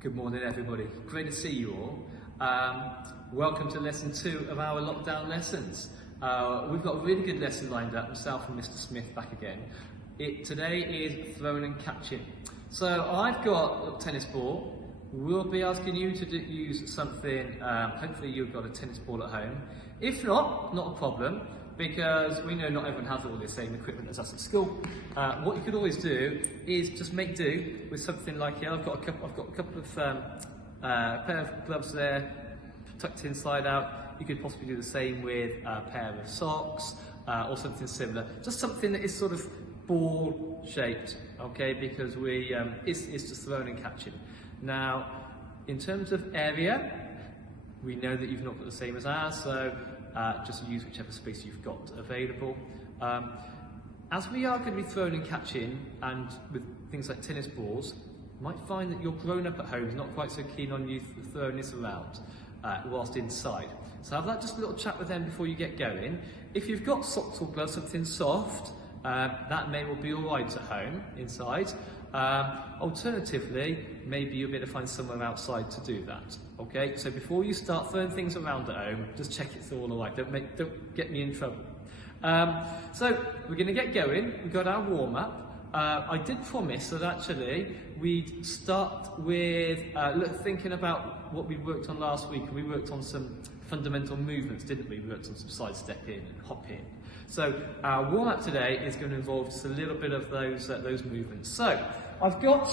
Good morning everybody, great to see you all. Welcome to lesson 2 of our lockdown lessons. We've got a really good lesson lined up, myself and Mr. Smith back again. Today is throwing and catching. So I've got a tennis ball. We'll be asking you to use something, hopefully you've got a tennis ball at home. If not a problem, because we know not everyone has all the same equipment as us at school. What you could always do is just make do with something like here. I've got a couple of pair of gloves there, tucked inside out. You could possibly do the same with a pair of socks or something similar. Just something that is sort of ball shaped, okay? Because it's just throwing and catching. Now, in terms of area, we know that you've not got the same as ours, so just use whichever space you've got available. As we are going to be throwing and catching, and with things like tennis balls, you might find that your grown-up at home is not quite so keen on you throwing this around whilst inside. So have that just a little chat with them before you get going. If you've got socks or gloves, something soft, that may well be alright at home, inside. Alternatively, maybe you'll be able to find somewhere outside to do that. Okay, so before you start throwing things around at home, just check it's all alright. Don't get me in trouble. So we're going to get going. We've got our warm-up. I did promise that actually we'd start with thinking about what we worked on last week. We worked on some fundamental movements, didn't we? We worked on some sidestepping and hopping. So our warm-up today is going to involve just a little bit of those movements. So I've got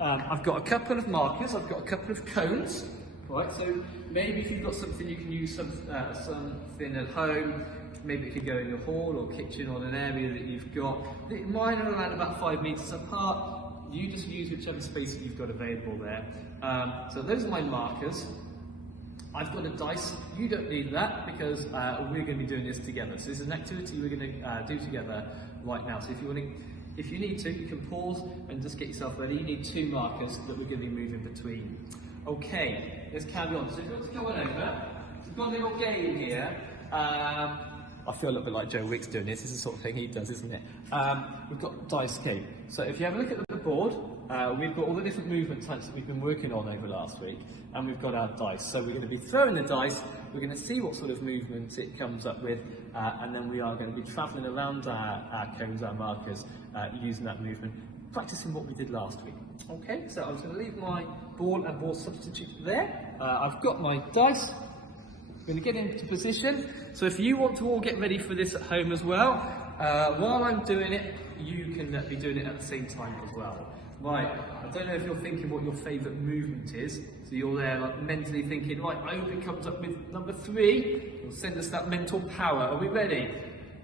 a couple of markers. I've got a couple of cones. Right. So maybe if you've got something, you can use something at home. Maybe it could go in your hall or kitchen or an area that you've got. Mine are around about 5 meters apart. You just use whichever space that you've got available there. So those are my markers. I've got a dice. You don't need that because we're going to be doing this together. So this is an activity we're going to do together right now. So if you need to, you can pause and just get yourself ready. You need 2 markers that we're going to be moving between. Okay, let's carry on. So if you want to go on over, we've got a little game here. I feel a little bit like Joe Wicks doing this. This is the sort of thing he does, isn't it? We've got dice game. So if you have a look at the board, we've got all the different movement types that we've been working on over last week, and we've got our dice. So we're going to be throwing the dice, we're going to see what sort of movements it comes up with, and then we are going to be travelling around our cones, our markers, using that movement, practicing what we did last week. Okay, so I'm just going to leave my ball and ball substitute there. I've got my dice. I'm going to get into position. So if you want to all get ready for this at home as well, while I'm doing it, you can be doing it at the same time as well. Right, I don't know if you're thinking what your favourite movement is. So you're there like mentally thinking, right, I hope it comes up with number 3. It'll send us that mental power. Are we ready?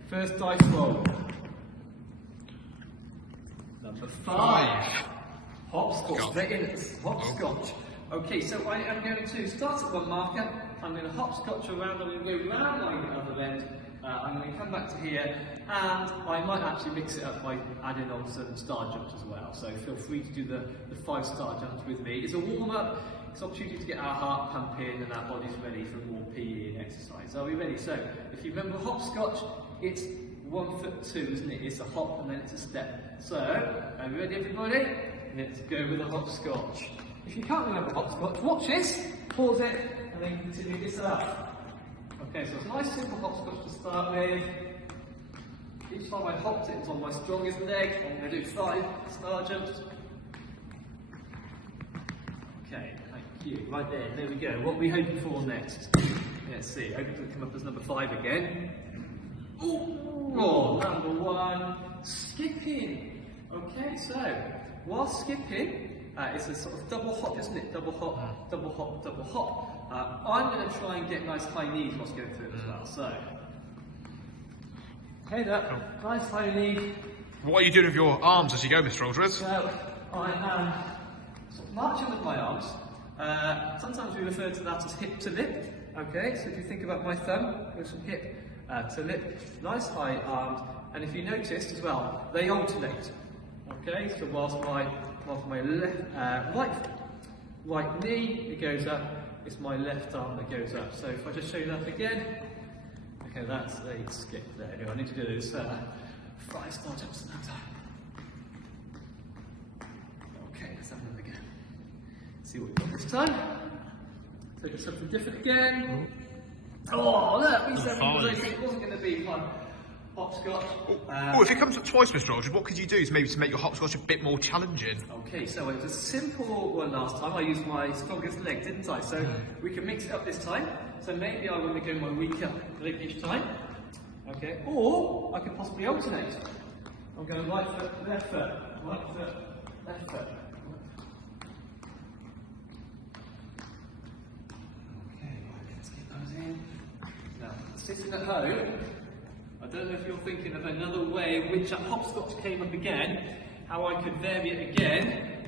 First dice roll. Number 5. Hopscotch. They're in it. Hopscotch. Okay, so I am going to start at one marker. I'm going to hopscotch around. I'm going to go round like the other end. I'm going to come back to here, and I might actually mix it up by adding on some star jumps as well. So feel free to do the 5 star jumps with me. It's a warm-up. It's an opportunity to get our heart pumping and our bodies ready for more PE and exercise. Are we ready? So if you remember hopscotch, it's 1 foot 2, isn't it? It's a hop and then it's a step. So are we ready, everybody? Let's go with the hopscotch. If you can't remember hopscotch, watch this, pause it, and then continue this up. Okay, so it's a nice simple hopscotch to start with. Each time I hopped it, it's on my strongest leg. I'm going to do 5 star jumps. Okay, thank you. Right there we go. What are we hoping for next? Let's see, hoping to come up as number 5 again. Oh, number 1, skipping. Okay, so while skipping, it's a sort of double hop, isn't it? Double hop, double hop, double hop. I'm going to try and get nice high knees whilst going through it as well. So, okay, that nice high knee. What are you doing with your arms as you go, Mr. Aldred? So, I am sort of marching with my arms. Sometimes we refer to that as hip to lip. Okay, so if you think about my thumb, goes from hip to lip, nice high arms. And if you noticed as well, they alternate. Okay, so whilst my right knee, it goes up, it's my left arm that goes up. So if I just show you that again, okay, that's a skip there. Anyway, I need to do those 5 star jumps at that time. Okay, let's have another go. See what we've got this time. Take something different again. Oh, look, we said it wasn't going to be fun. Hopscotch. If it comes up twice, Mr. Aldred, what could you do to make your hopscotch a bit more challenging? Okay, so it was a simple one last time. I used my strongest leg, didn't I? So we can mix it up this time. So maybe I want to go my weaker leg each time. Okay, or I could possibly alternate. I'm going right foot, left foot, right foot, left foot. Okay, right, let's get those in. Now, sitting at home, I don't know if you're thinking of another way in which that hopscotch came up again, how I could vary it again.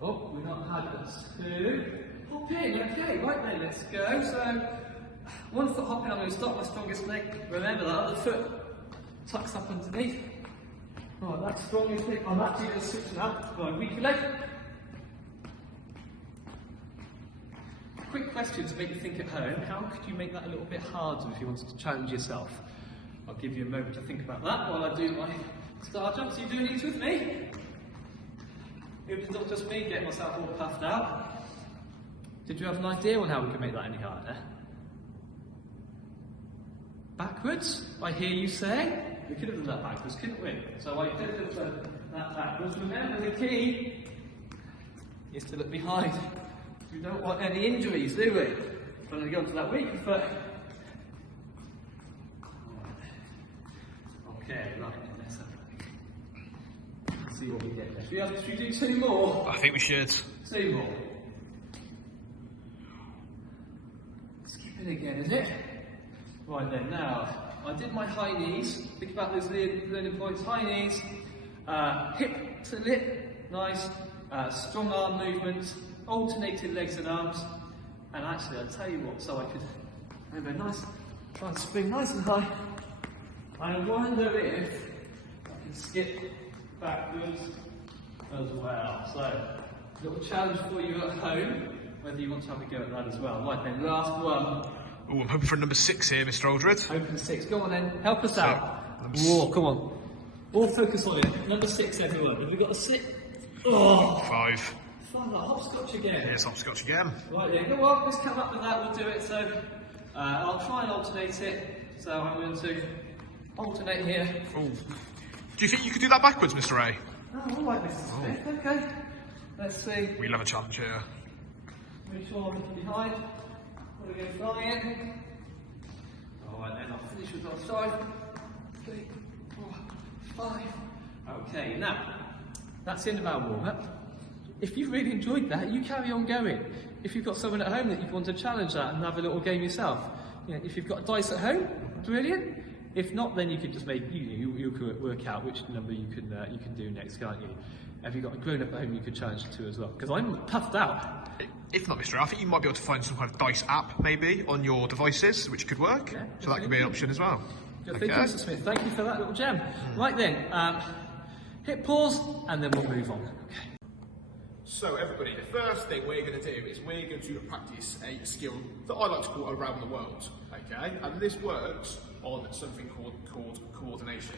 Oh, we've not had us two. Hop in, okay, right then, let's go. So, 1 foot hopping, I'm going to start my strongest leg. Remember that other foot tucks up underneath. Right, that's strongest leg. I'm actually going to switch now to my weaker leg. Quick question to make you think at home. How could you make that a little bit harder if you wanted to challenge yourself? I'll give you a moment to think about that while I do my star jumps. Are you doing these with me? It's not just me getting myself all puffed out. Did you have an idea on how we could make that any harder? Backwards? I hear you say. We could have done that backwards, couldn't we? So I could have done that backwards. Remember, the key is to look behind. We don't want any injuries, do we? So I'm going to go onto that weaker foot. Okay, right, let's have a look. See what we get there. Should we do 2 more? I think we should. 2 more. Skipping again, is it? Right then, now, I did my high knees. Think about those learning points. High knees, hip to lip, nice, strong arm movement, alternated legs and arms. And actually, I'll tell you what, so I could remember, nice, try and spring nice and high. I wonder if I can skip backwards as well. So, little challenge for you at home, whether you want to have a go at that as well. Right then, last one. Oh, I'm hoping for number 6 here, Mr. Aldred. Open 6. Go on then, help us out. Whoa, come on. All focus on it. Number 6, everyone. Have we got a 6? Oh! 5. Fun, hopscotch again. Here's hopscotch again. Right, yeah, go on, let's come up with that, we'll do it. So, I'll try and alternate it. So I'm going to alternate here. Oh. Do you think you could do that backwards, Mr. A? Oh, all right, Mr. Smith. Okay. Let's see. We'll have a challenge here. Make sure I'm looking behind. We're going to go flying. Alright then, I'll finish with our side. 3, 4, 5. Okay, now, that's the end of our warm-up. If you've really enjoyed that, you carry on going. If you've got someone at home that you want to challenge that and have a little game yourself, you know, if you've got a dice at home, brilliant. If not, then you could just make, you could work out which number you can do next, can't you? Have you got a grown-up at home you could challenge it to as well? Because I'm puffed out. If not, Mr. A, I think you might be able to find some kind of dice app, maybe, on your devices, which could work. Yeah, so that could be an option as well. Thank you, Mr. Smith. Thank you for that little gem. Right then, hit pause, and then we'll move on. Okay. So everybody, the first thing we're going to do is we're going to practice a skill that I like to call around the world, okay? And this works on something called coordination.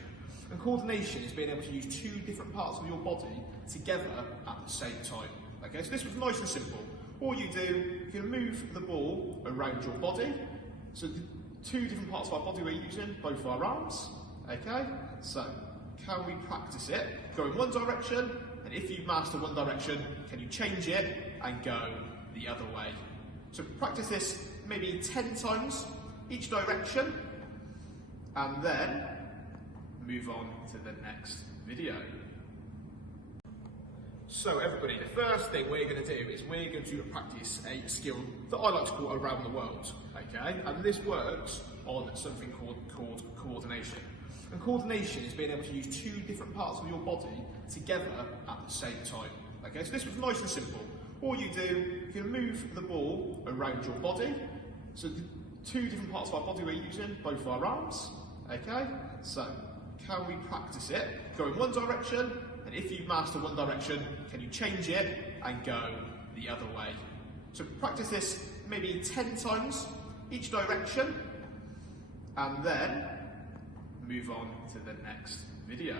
And coordination is being able to use 2 different parts of your body together at the same time, okay? So this was nice and simple. All you do, you can move the ball around your body. So the 2 different parts of our body we're using, both our arms, okay? So, can we practice it? Go in one direction, and if you master one direction, can you change it and go the other way? So practice this maybe 10 times each direction, and then move on to the next video. So everybody, the first thing we're going to do is we're going to practice a skill that I like to call around the world, okay? And this works on something called coordination. And coordination is being able to use 2 different parts of your body together at the same time, okay? So this was nice and simple. All you do, you can move the ball around your body. So the 2 different parts of our body we're using, both our arms, okay? So, can we practice it? Go in one direction, and if you master one direction, can you change it and go the other way? So practice this maybe 10 times each direction, and then move on to the next video.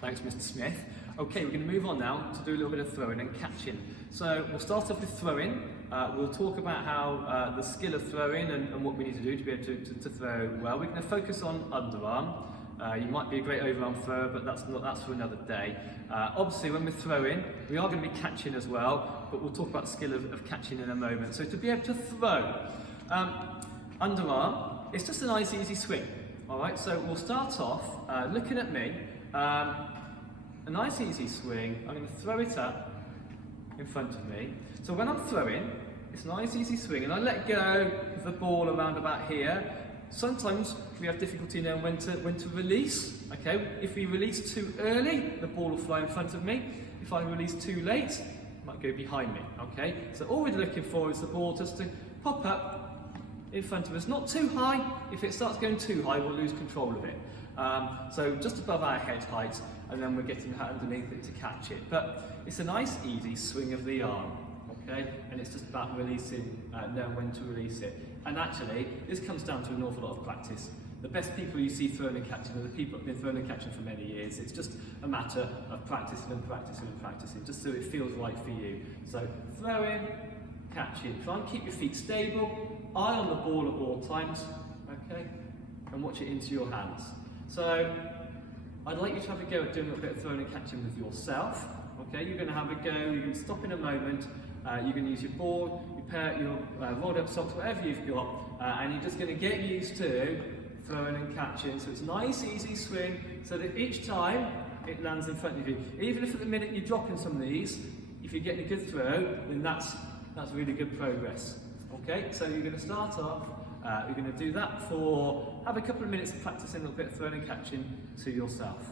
Thanks, Mr. Smith. Okay, we're going to move on now to do a little bit of throwing and catching. So we'll start off with throwing. We'll talk about how the skill of throwing and what we need to do to be able to throw well. We're going to focus on underarm. You might be a great overarm thrower, but that's for another day. Obviously, when we're throwing, we are going to be catching as well, but we'll talk about the skill of catching in a moment. So to be able to throw, underarm, it's just a nice easy swing. All right, so we'll start off looking at me. A nice easy swing. I'm going to throw it up in front of me. So when I'm throwing, it's a nice easy swing, and I let go of the ball around about here. Sometimes we have difficulty knowing when to release. Okay, if we release too early, the ball will fly in front of me. If I release too late, it might go behind me. Okay, so all we're looking for is the ball just to pop up in front of us, not too high. If it starts going too high, we'll lose control of it. So just above our head height, and then we're getting underneath it to catch it. But it's a nice, easy swing of the arm, okay? And it's just about releasing, knowing when to release it. And actually, this comes down to an awful lot of practice. The best people you see throwing and catching are the people who've been throwing and catching for many years. It's just a matter of practicing and practicing and practicing, just so it feels right for you. So throwing, catching. Try and keep your feet stable, eye on the ball at all times, okay? And watch it into your hands. So I'd like you to have a go at doing a little bit of throwing and catching with yourself. Okay, you're going to have a go, you're going to stop in a moment, you're going to use your ball, your rolled up socks, whatever you've got, and you're just going to get used to throwing and catching. So it's a nice easy swing, so that each time it lands in front of you. Even if at the minute you're dropping some of these, if you're getting a good throw, then that's really good progress. Okay, so you're going to start off. You're going to do that have a couple of minutes of practicing a little bit of throwing and catching to yourself.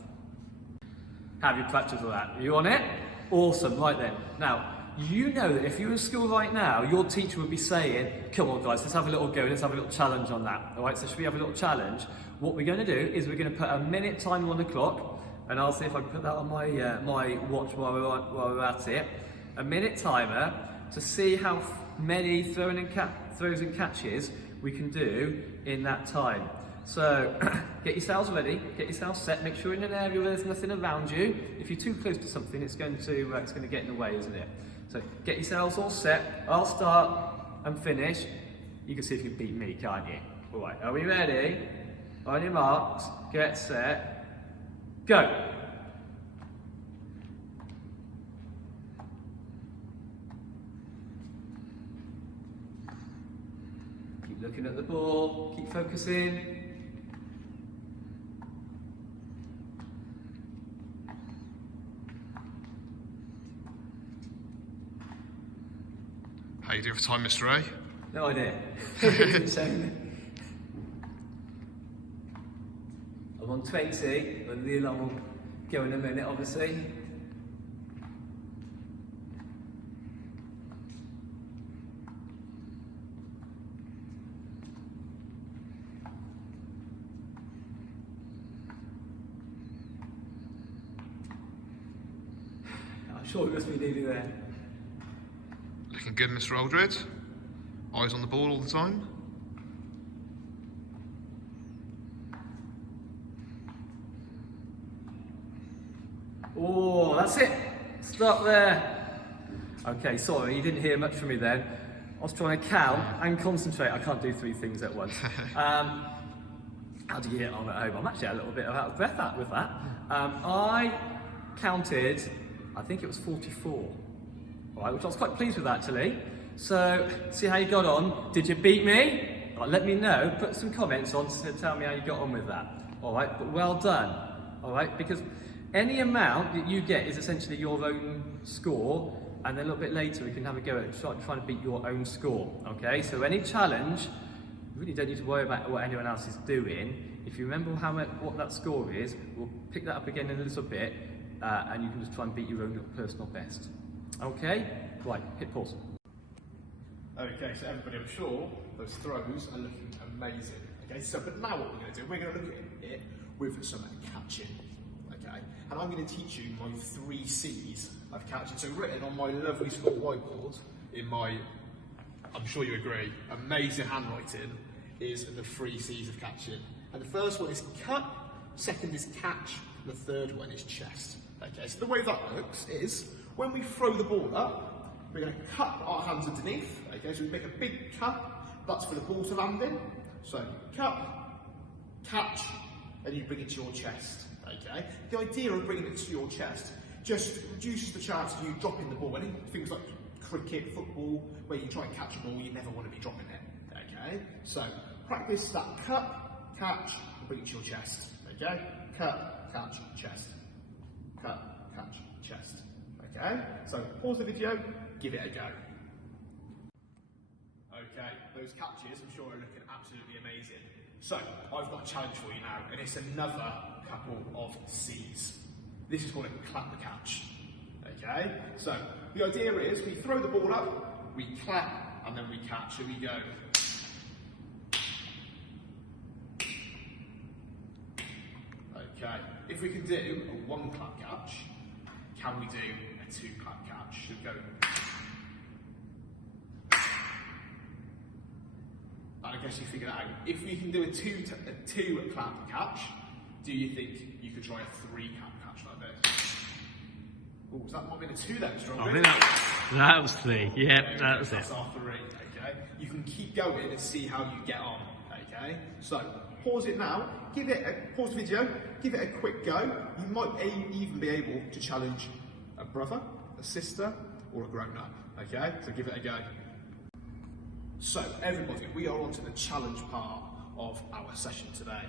Have you practiced all that? Are you on it? Awesome, right then. Now, you know that if you're in school right now, your teacher would be saying, come on guys, let's have a little go, let's have a little challenge on that. All right, so should we have a little challenge? What we're going to do is we're going to put a minute timer on the clock, and I'll see if I can put that on my watch while we're at it. A minute timer to see how many throws and catches we can do in that time. So get yourselves ready, get yourselves set, make sure you're in an area where there's nothing around you. If you're too close to something, it's going to get in the way, isn't it? So get yourselves all set. I'll start and finish. You can see if you beat me, can't you? All right, are we ready? On your marks, get set, go. Keep looking at the ball, keep focusing. How you doing for time, Mr. A? No idea. I'm on 20, but the alarm will go in a minute, obviously. I'm sure we must be nearly there. Looking good, Mr. Aldred. Eyes on the ball all the time. Oh, that's it. Stop there. Okay, sorry, you didn't hear much from me then. I was trying to count and concentrate. I can't do three things at once. How do you get on at home? I'm actually a little bit out of breath with that. I counted, I think it was 44. All right, which I was quite pleased with actually. So, see how you got on. Did you beat me? All right, let me know. Put some comments on to tell me how you got on with that. All right, but well done. All right, because any amount that you get is essentially your own score, and then a little bit later we can have a go at trying to beat your own score. Okay, so any challenge, you really don't need to worry about what anyone else is doing. If you remember what that score is, we'll pick that up again in a little bit, and you can just try and beat your own personal best. Okay? Right, hit pause. Okay, so everybody, I'm sure those throws are looking amazing. Okay, so but now what we're going to do, we're going to look at it with some catching. Okay, and I'm going to teach you my 3 C's of catching. So written on my lovely school whiteboard, in my, I'm sure you agree, amazing handwriting, is the 3 C's of catching. And the first one is cut, second is catch, The third one is chest. Okay, so the way that works is when we throw the ball up, we're going to cup our hands underneath. Okay, so we make a big cup. That's for the ball to land in. So cup, catch, and you bring it to your chest. Okay, the idea of bringing it to your chest just reduces the chance of you dropping the ball. Any things like cricket, football, where you try and catch a ball, you never want to be dropping it. Okay, so practice that cup, catch, and bring it to your chest. Okay, cup, catch, chest. Cup, catch, chest. Okay, so pause the video, give it a go. Okay, those catches I'm sure are looking absolutely amazing. So, I've got a challenge for you now, and it's another couple of C's. This is called a clap the catch. Okay, so the idea is we throw the ball up, we clap, and then we catch. So we go. Okay, if we can do a one clap catch, can we do a two clap catch? So go. I guess you figure it out. If we can do a two clap catch, do you think you could try a three clap catch like this? Oh, was that might be a two then, Strawberry? I think that was three. Yeah, okay, that was that's our three. Okay, you can keep going and see how you get on. Okay, so pause it now. Pause the video. Give it a quick go. You might even be able to challenge a brother, a sister, or a grown-up. Okay, so give it a go. So, everybody, we are on to the challenge part of our session today.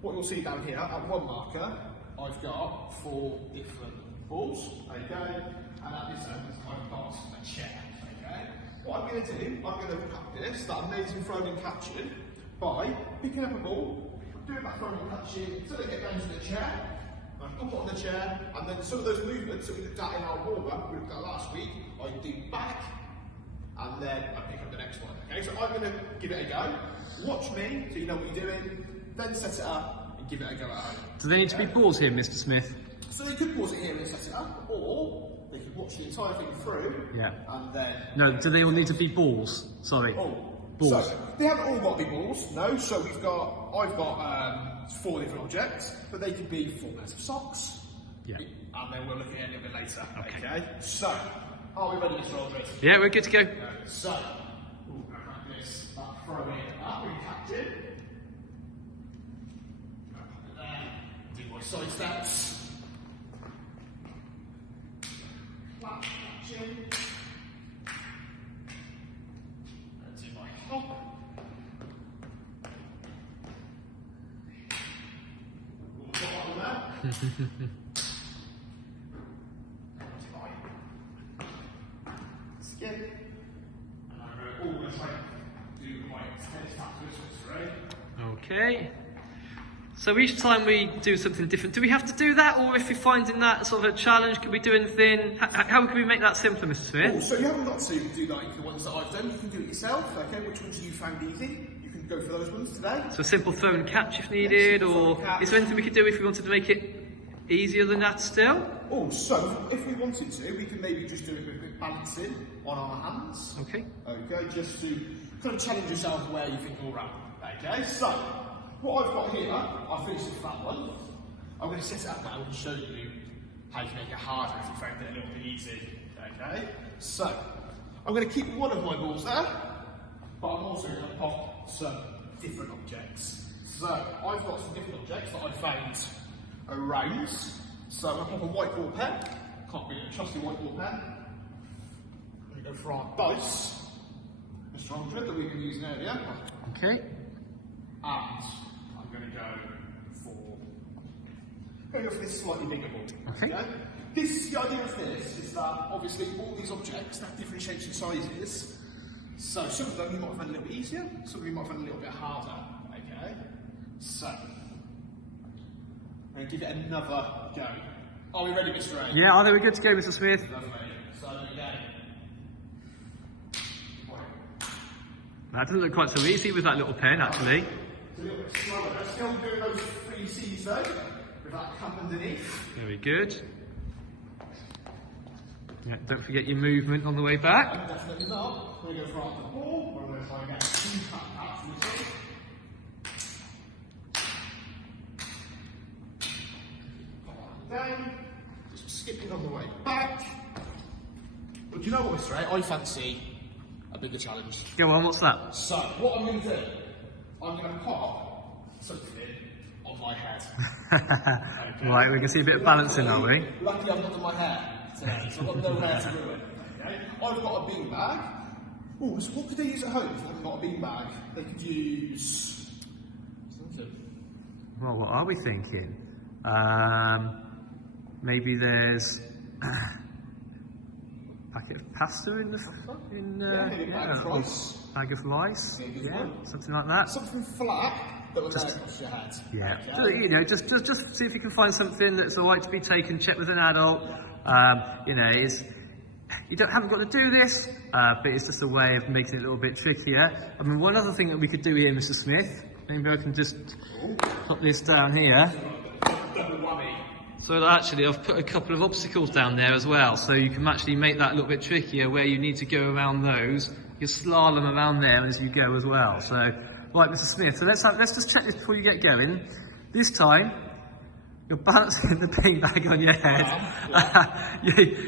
What you'll see down here, at one marker, I've got 4 different balls, okay, and at this end, I've got a chair, okay. What I'm going to do, I'm going to practice that amazing throwing and catching by picking up a ball, doing that throwing and catching until I get down to the chair, I pop it on the chair, and then some of those movements that we looked at in our warm-up, we looked at last week, I do back, and then I pick up the next one. Okay, so I'm going to give it a go. Watch me, so you know what you're doing. Then set it up and give it a go at home. Do they need to be balls here, Mr. Smith? So they could pause it here and set it up, or they could watch the entire thing through. Yeah. And then. No, do they all need to be balls? Sorry. Oh, balls. So they haven't all got to be balls. No. So I've got 4 different objects, but they could be 4 pairs of socks. Yeah. And then we'll look at it a little bit later. Okay. So. Are we ready, Mr. Aldridge? Yeah, we're good to go. So, practice that throwing up and catching. Do my side steps. Clap, catching. And do my hop. We'll put that on there. Skip. And I'm going to try to do my head tap twists, right? Okay. So each time we do something different, do we have to do that? Or if you're finding that sort of a challenge, can we do anything? How can we make that simpler, Mr. Smith? Oh, so you haven't got to do like the ones that I've done. You can do it yourself. Okay, which ones you found easy? You can go for those ones today. So a simple throw and catch if needed, or is there anything we could do if we wanted to make it easier than that still? Oh, so if we wanted to, we can maybe just do a bit of balancing on our hands. Okay. Okay, just to kind of challenge yourself where you think you're at. Okay, so what I've got here, I'll finish with that one. I'm going to set it up now and show you how you can make it harder if you found it a little bit easy. Okay, so I'm going to keep one of my balls there, but I'm also going to pop some different objects. So I've got some different objects that I found around. So I'm going to pop a white ball pen. Can't be a trusty white ball pen. I'm going to go for our dice, Mr. Andre, that we've been using earlier. Okay. And I'm going to go for this slightly bigger ball. Okay. The idea of this is that obviously all these objects have different shapes and sizes. So some of them you might find a little bit easier, some of you might find a little bit harder. Okay. So I'm going to give it another go. Are we ready, Mr. A? Yeah, are we good to go, Mr. Smith? Lovely. So there we go. That doesn't look quite so easy with that little pen, actually. It's a little bit slower. Let's still do those 3 C's though, with that cup underneath. Very good. Yeah, don't forget your movement on the way back. Definitely not. We're going to go for after the ball. We're going to try and get 2 cup taps from this one. Okay, just skipping on the way back. But do you know what, Mr. A? I fancy a bigger challenge. Go on, what's that? So, what I'm going to do, I'm going to pop something on my head. Okay. Right, we can see a bit of balancing, are we? Luckily, I've not done my hair today, so I've got no hair to ruin. Okay? I've got a bean bag. Oh, so what could they use at home if they haven't got a bean bag? They could use something. Well, what are we thinking? Maybe there's a packet of pasta in the Maybe a bag of rice. Bag of rice, Maybe as yeah, well. something like that. Something flat that would then across your head. Yeah, Okay? so, you know, just see if you can find something that's all right to be taken. Check with an adult. You know, haven't got to do this, but it's just a way of making it a little bit trickier. I mean, one other thing that we could do here, Mr. Smith. Maybe I can just put this down here. Double whammy. So actually, I've put a couple of obstacles down there as well, so you can actually make that a little bit trickier where you need to go around those. You slalom around there as you go as well. So, right, Mr. Smith. So let's just check this before you get going. This time, you're balancing the beanbag on your head.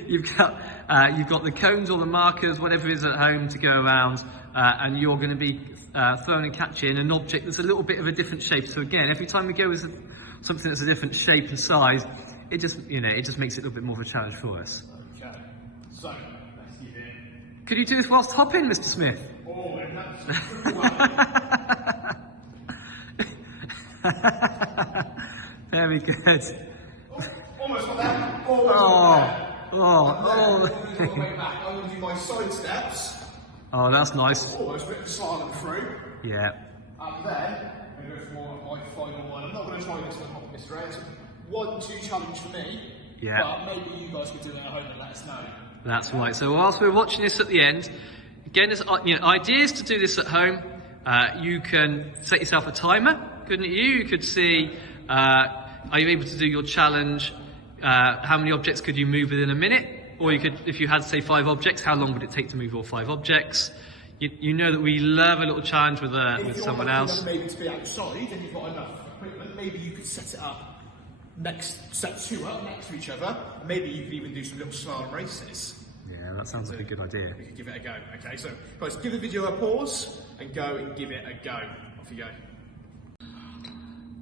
You've got the cones or the markers, whatever is at home, to go around, and you're going to be throwing and catching an object that's a little bit of a different shape. So again, every time we go with something that's a different shape and size, it just makes it a little bit more of a challenge for us. Okay, so let's give it. Could you do this whilst hopping, Mr. Smith? Oh, and that's Very good. almost got there. Almost got there. Oh. On the way back, I'm going to do my side steps. Oh, that's nice. Almost a bit of slalom through. Yeah. And then I'm going to go for my final one. I'm not going to try this one, Mr. A. It's a 1-2 challenge for me. Yeah. But maybe you guys could do it at home and let us know. That's right. So whilst we're watching this at the end, again, there's ideas to do this at home. You can set yourself a timer, couldn't you? You could see, are you able to do your challenge? How many objects could you move within a minute? Or you could, if you had, say, 5 objects, how long would it take to move all 5 objects? You know that we love a little challenge with someone else. Maybe to be outside and you've got enough equipment, maybe you could set it up set 2 up next to each other. Maybe you could even do some little slalom races. Yeah, that sounds like a good idea. We could give it a go. Okay, so guys, give the video a pause and go and give it a go. Off you go.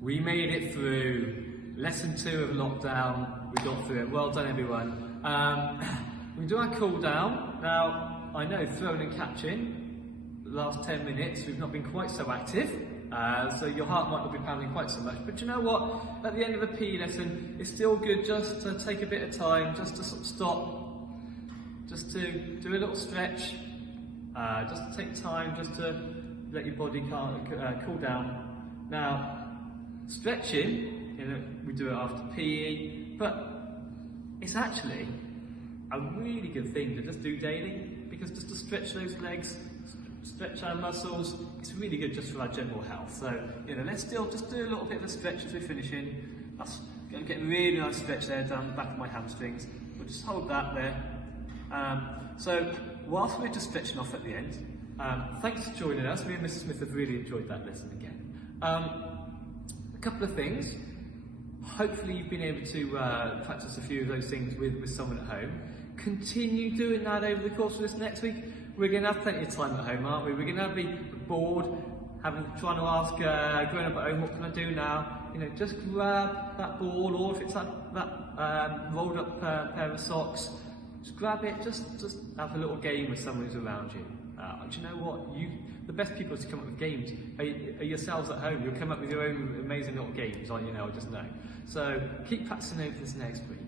We made it through lesson 2 of lockdown. We got through it. Well done, everyone. We do our cool down. Now, I know throwing and catching, the last 10 minutes, we've not been quite so active. So your heart might not be pounding quite so much. But you know what? At the end of a PE lesson, it's still good just to take a bit of time, just to sort of stop, just to do a little stretch, just to take time, just to let your body cool down. Now, stretching, we do it after PE, but it's actually a really good thing to just do daily, because just to stretch those legs, stretch our muscles, it's really good just for our general health. So, let's still just do a little bit of a stretch as we're finishing. That's going to get a really nice stretch there down the back of my hamstrings. We'll just hold that there. So, whilst we're just stretching off at the end, thanks for joining us. Me and Mrs. Smith have really enjoyed that lesson again. A couple of things. Hopefully you've been able to practice a few of those things with someone at home. Continue doing that over the course of this next week. We're going to have plenty of time at home, aren't we? We're going to be bored, trying to ask grown up at home, what can I do now? Just grab that ball, or if it's that rolled up pair of socks, just grab it, just have a little game with someone who's around you. Do you know what? The best people to come up with games are yourselves at home. You'll come up with your own amazing little games, aren't you? I just know. So keep practicing over this next week.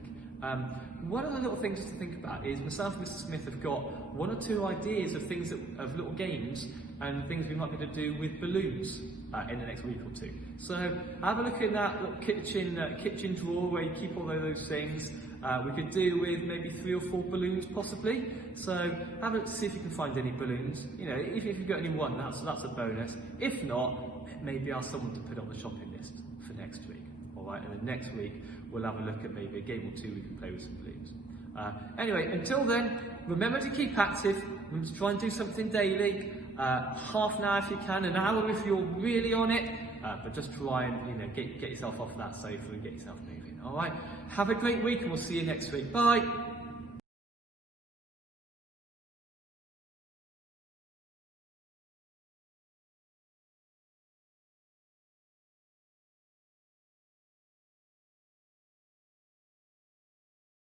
One of the little things to think about is myself and Mr. Smith have got 1 or 2 ideas of things of little games and things we might be able to do with balloons in the next week or 2. So have a look in that little kitchen drawer where you keep all of those things. We could do with maybe 3 or 4 balloons possibly. So have a look to see if you can find any balloons. If you've got any one, that's a bonus. If not, maybe ask someone to put on the shopping list for next week. Alright, and then next week we'll have a look at maybe a game or 2 we can play with some balloons. Anyway, until then, remember to keep active. Remember to try and do something daily. Half an hour if you can, an hour if you're really on it. but just try and get yourself off that sofa and get yourself moving. All right. Have a great week, and we'll see you next week. Bye.